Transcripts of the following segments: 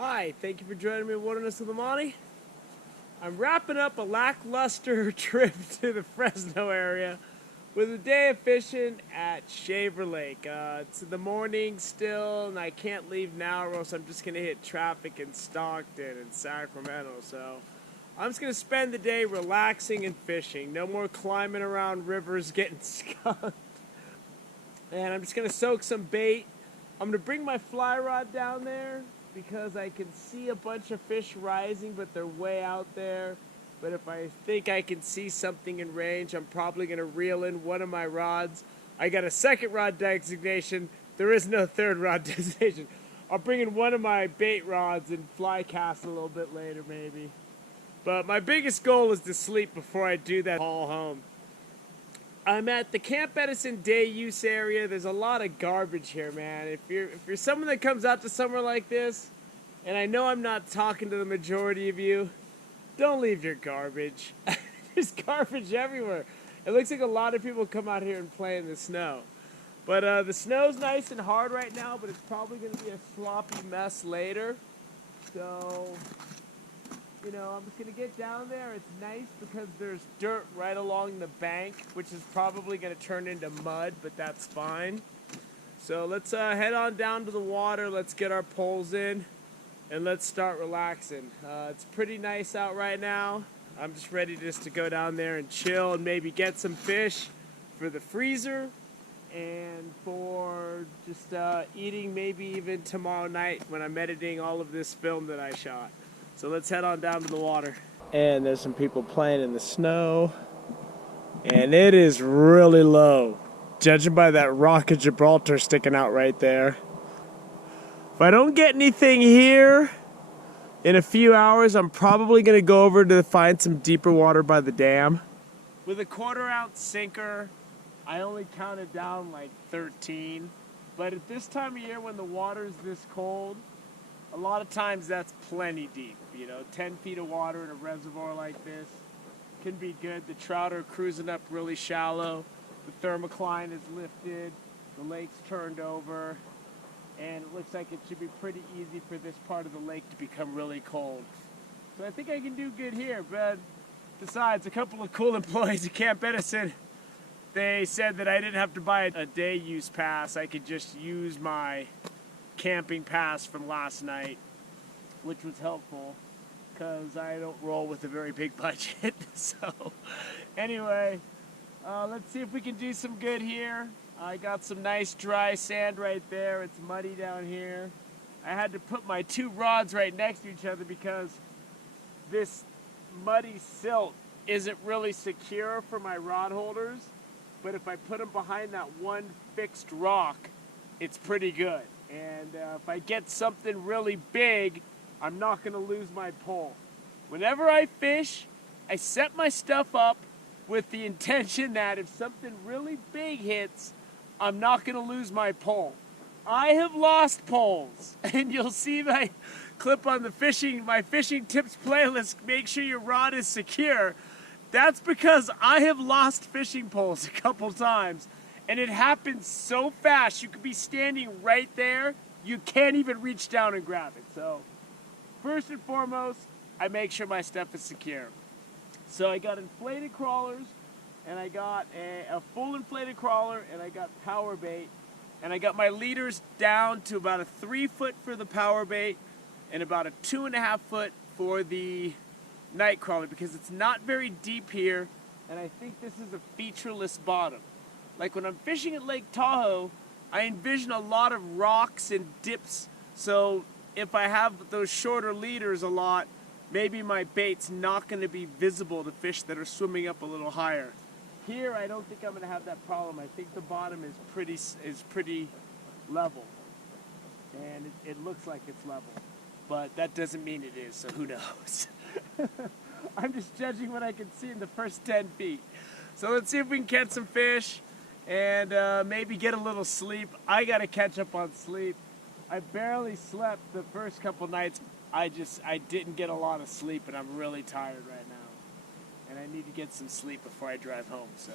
Hi, thank you for joining me in Wilderness of the Monty. I'm wrapping up a lackluster trip to the Fresno area with a day of fishing at Shaver Lake. It's in the morning still, and I can't leave now or else I'm just going to hit traffic in Stockton and Sacramento. So I'm just going to spend the day relaxing and fishing. No more climbing around rivers getting skunked. And I'm just going to soak some bait. I'm going to bring my fly rod down there because I can see a bunch of fish rising, but they're way out there. But if I think I can see something in range, I'm probably going to reel in one of my rods. I got a second rod designation. There is no third rod designation. I'll bring in one of my bait rods and fly cast a little bit later maybe. But my biggest goal is to sleep before I do that haul home. I'm at the Camp Edison day use area. There's a lot of garbage here, man. If you're someone that comes out to somewhere like this, and I know I'm not talking to the majority of you, don't leave your garbage. There's garbage everywhere. It looks like a lot of people come out here and play in the snow. But the snow's nice and hard right now, but it's probably going to be a sloppy mess later. So, I'm just going to get down there. It's nice because there's dirt right along the bank, which is probably going to turn into mud, but that's fine. So let's head on down to the water. Let's get our poles in, and let's start relaxing. It's pretty nice out right now. I'm just ready just to go down there and chill and maybe get some fish for the freezer and for just eating maybe even tomorrow night when I'm editing all of this film that I shot. So let's head on down to the water. And there's some people playing in the snow. And it is really low, judging by that rock of Gibraltar sticking out right there. If I don't get anything here in a few hours, I'm probably going to go over to find some deeper water by the dam. With a 1/4 ounce sinker, I only counted down like 13. But at this time of year when the water's this cold, a lot of times that's plenty deep. 10 feet of water in a reservoir like this can be good. The trout are cruising up really shallow. The thermocline is lifted. The lake's turned over. And it looks like it should be pretty easy for this part of the lake to become really cold. So I think I can do good here. But besides, a couple of cool employees at Camp Edison, they said that I didn't have to buy a day use pass. I could just use my camping pass from last night, which was helpful because I don't roll with a very big budget. So anyway, let's see if we can do some good here. I got some nice dry sand right there. It's muddy down here. I had to put my two rods right next to each other because this muddy silt isn't really secure for my rod holders, but if I put them behind that one fixed rock, it's pretty good. And if I get something really big, I'm not going to lose my pole. Whenever I fish, I set my stuff up with the intention that if something really big hits, I'm not going to lose my pole. I have lost poles, and you'll see my clip on my fishing tips playlist, make sure your rod is secure. That's because I have lost fishing poles a couple times. And it happens so fast, you could be standing right there, you can't even reach down and grab it. So, first and foremost, I make sure my stuff is secure. So I got inflated crawlers, and I got a full inflated crawler, and I got power bait. And I got my leaders down to about a 3 foot for the power bait, and about a 2.5 foot for the night crawler, because it's not very deep here, and I think this is a featureless bottom. Like when I'm fishing at Lake Tahoe, I envision a lot of rocks and dips. So if I have those shorter leaders a lot, maybe my bait's not going to be visible to fish that are swimming up a little higher. Here, I don't think I'm going to have that problem. I think the bottom is pretty level. And it looks like it's level. But that doesn't mean it is, so who knows? I'm just judging what I can see in the first 10 feet. So let's see if we can catch some fish and maybe get a little sleep. I got to catch up on sleep. I barely slept the first couple nights. I didn't get a lot of sleep, and I'm really tired right now. And I need to get some sleep before I drive home. So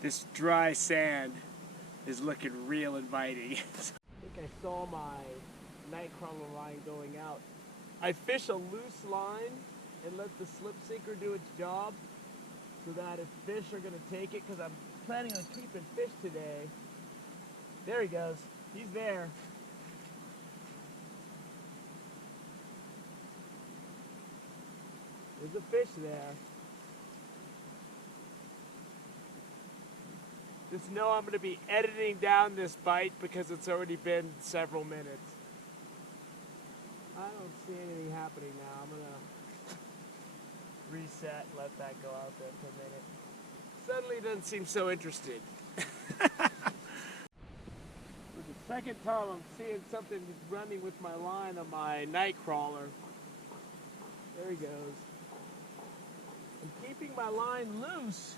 this dry sand is looking real inviting. I think I saw my night crawler line going out I fish a loose line and let the slip sinker do its job so that if fish are going to take it, because I'm planning on keeping fish today. There he goes. He's there. There's a fish there. Just know I'm going to be editing down this bite because it's already been several minutes. I don't see anything happening now. I'm going to reset and let that go out there for a minute. Suddenly doesn't seem so interested. For the second time I'm seeing something running with my line on my night crawler. There he goes. I'm keeping my line loose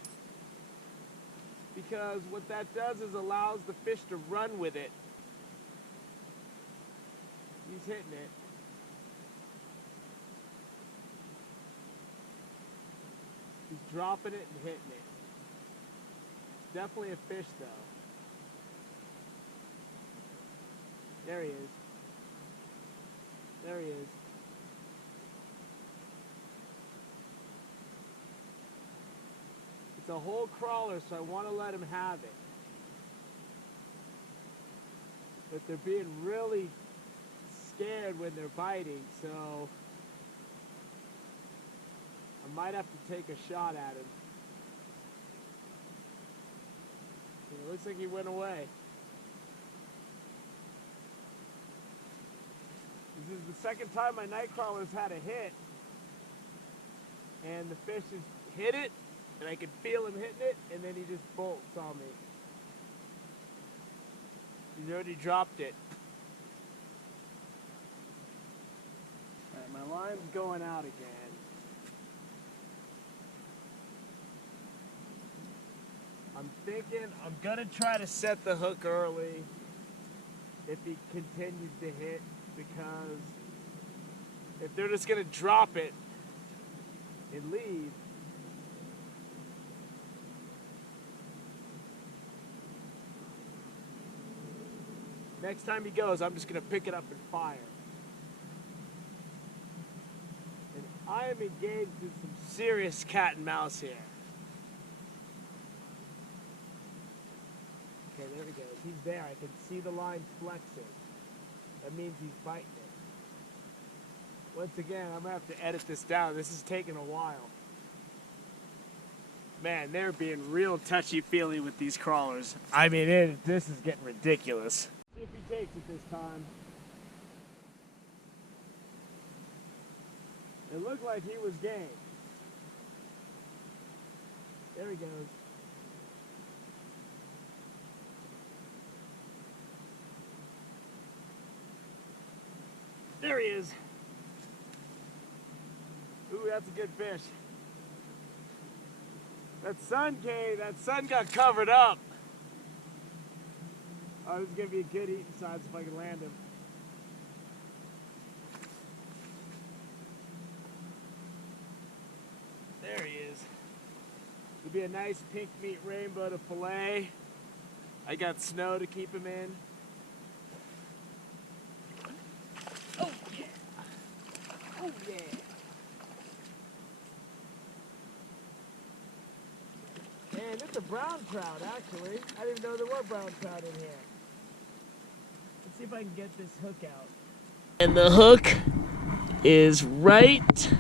because what that does is allows the fish to run with it. He's hitting it. He's dropping it and hitting it. Definitely a fish though. There he is. There he is. It's a whole crawler, so I want to let him have it. But they're being really scared when they're biting, so I might have to take a shot at him. It looks like he went away. This is the second time my night crawler's had a hit, and the fish has hit it, and I can feel him hitting it, and then he just bolts on me. He's already dropped it. Alright, my line's going out again. I'm thinking I'm gonna try to set the hook early if he continues to hit, because if they're just gonna drop it and leave, next time he goes, I'm just gonna pick it up and fire. And I am engaged in some serious cat and mouse here. Okay, there he goes. He's there. I can see the line flexing. That means he's biting it. Once again, I'm going to have to edit this down. This is taking a while. Man, they're being real touchy-feely with these crawlers. I mean, this is getting ridiculous. See if he takes it this time. It looked like he was game. There he goes. There he is. Ooh, that's a good fish. That sun got covered up. Oh, this is gonna be a good eating size if I can land him. There he is. It'll be a nice pink meat rainbow to fillet. I got snow to keep him in. Oh yeah. Oh yeah. Man, it's a brown trout actually. I didn't even know there were brown trout in here. Let's see if I can get this hook out. And the hook is right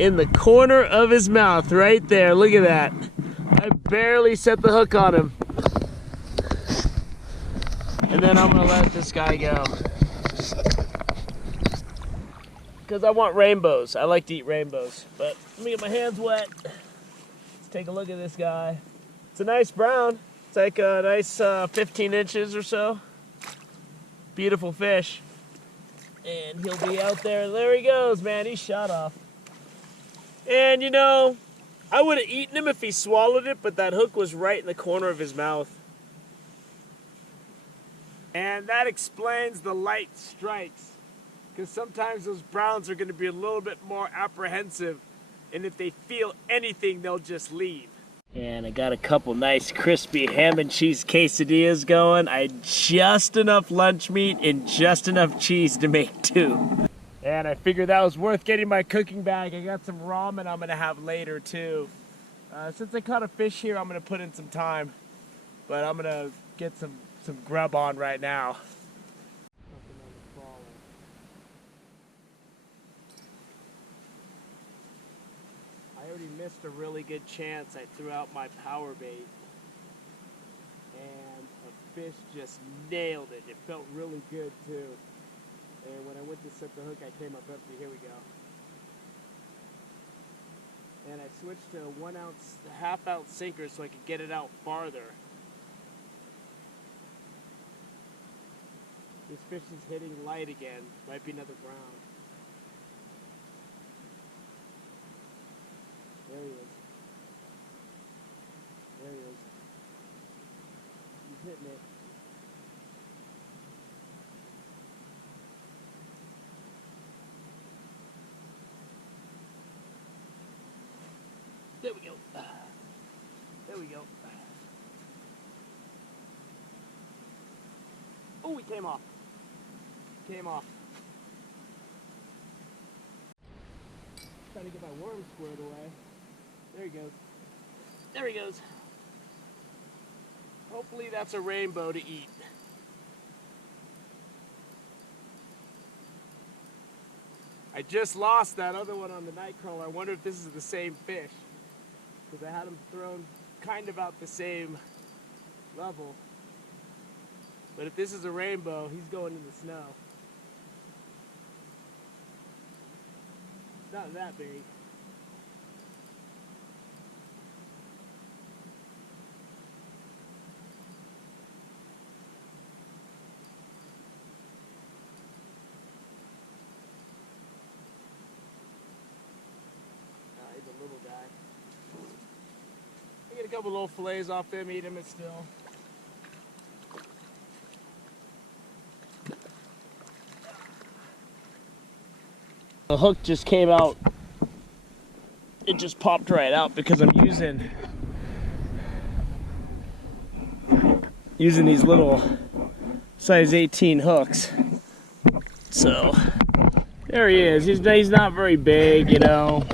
in the corner of his mouth, right there. Look at that. I barely set the hook on him. And then I'm gonna let this guy go. Because I want rainbows. I like to eat rainbows. But let me get my hands wet. Let's take a look at this guy. It's a nice brown. It's like a nice 15 inches or so. Beautiful fish. And he'll be out there. There he goes, man. He's shot off. And you know, I would have eaten him if he swallowed it, but that hook was right in the corner of his mouth. And that explains the light strikes. Because sometimes those browns are going to be a little bit more apprehensive. And if they feel anything, they'll just leave. And I got a couple nice crispy ham and cheese quesadillas going. I had just enough lunch meat and just enough cheese to make two. And I figured that was worth getting my cooking bag. I got some ramen I'm gonna have later too. Since I caught a fish here, I'm gonna put in some time. But I'm gonna get some grub on right now. I already missed a really good chance. I threw out my power bait and a fish just nailed it. It felt really good too. And when I went to set the hook, I came up empty. Here we go. And I switched to a 1 ounce, half ounce sinker so I could get it out farther. This fish is hitting light again. Might be another brown. There he is. There he is. He's hitting it. There we go. There we go. Oh, he came off. Came off. Trying to get my worm squared away. There he goes. There he goes. Hopefully that's a rainbow to eat. I just lost that other one on the night crawler. I wonder if this is the same fish. Because I had him thrown kind of out the same level. But if this is a rainbow, he's going in the snow. It's not that big. He's a little guy. I get a couple little fillets off him, eat him still. The hook just came out. It just popped right out because I'm using these little size 18 hooks. So there he is. He's not very big, you know.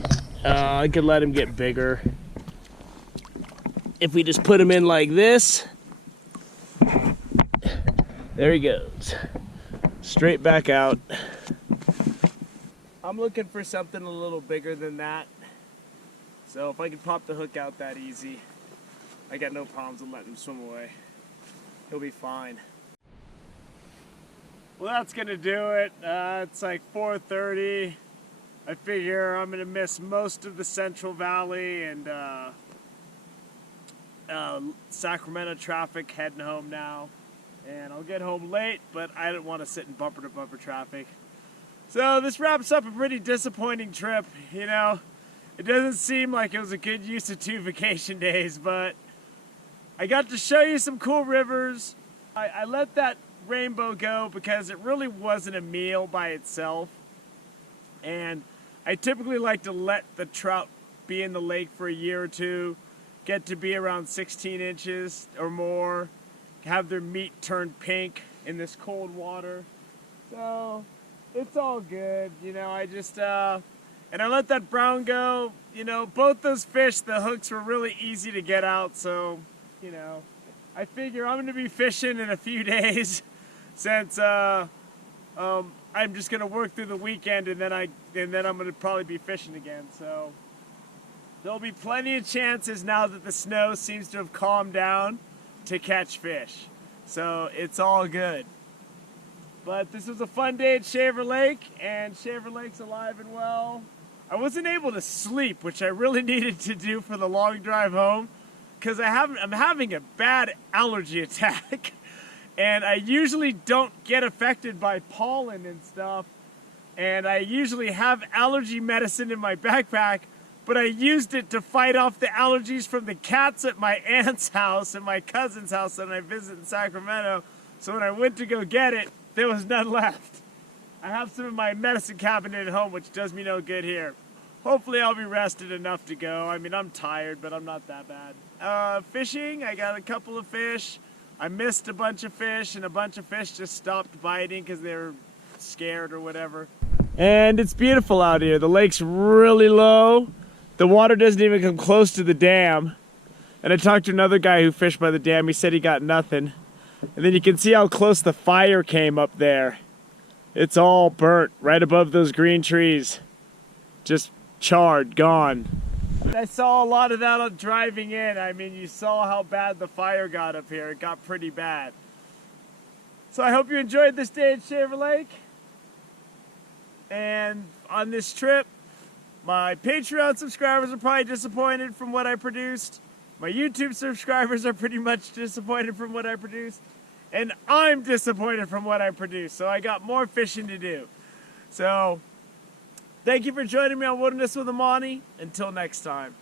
I could let him get bigger. If we just put him in like this, there he goes. Straight back out. I'm looking for something a little bigger than that. So if I can pop the hook out that easy, I got no problems with letting him swim away. He'll be fine. Well, that's gonna do it. It's like 4:30. I figure I'm gonna miss most of the Central Valley and Sacramento traffic heading home now. And I'll get home late, but I didn't want to sit in bumper-to-bumper traffic. So this wraps up a pretty disappointing trip, you know. It doesn't seem like it was a good use of 2 vacation days, but I got to show you some cool rivers. I let that rainbow go because it really wasn't a meal by itself. And I typically like to let the trout be in the lake for a year or two, get to be around 16 inches or more, have their meat turn pink in this cold water. So it's all good, you know. I just and I let that brown go. You know, both those fish, the hooks were really easy to get out, so you know, I figure I'm gonna be fishing in a few days since I'm just gonna work through the weekend and then I'm gonna probably be fishing again. So there'll be plenty of chances now that the snow seems to have calmed down to catch fish. So it's all good. But this was a fun day at Shaver Lake, and Shaver Lake's alive and well. I wasn't able to sleep, which I really needed to do for the long drive home, because I'm having a bad allergy attack. And I usually don't get affected by pollen and stuff. And I usually have allergy medicine in my backpack, but I used it to fight off the allergies from the cats at my aunt's house and my cousin's house that I visit in Sacramento. So when I went to go get it, there was none left. I have some in my medicine cabinet at home, which does me no good here. Hopefully I'll be rested enough to go. I mean, I'm tired, but I'm not that bad. Fishing, I got a couple of fish. I missed a bunch of fish, and a bunch of fish just stopped biting because they were scared or whatever. And it's beautiful out here. The lake's really low. The water doesn't even come close to the dam. And I talked to another guy who fished by the dam. He said he got nothing. And then you can see how close the fire came up there. It's all burnt right above those green trees. Just charred, gone. I saw a lot of that on driving in. I mean, you saw how bad the fire got up here. It got pretty bad. So I hope you enjoyed this day at Shaver Lake. And on this trip, my Patreon subscribers are probably disappointed from what I produced. My YouTube subscribers are pretty much disappointed from what I produced. And I'm disappointed from what I produced. So I got more fishing to do. So thank you for joining me on Wilderness with Amani. Until next time.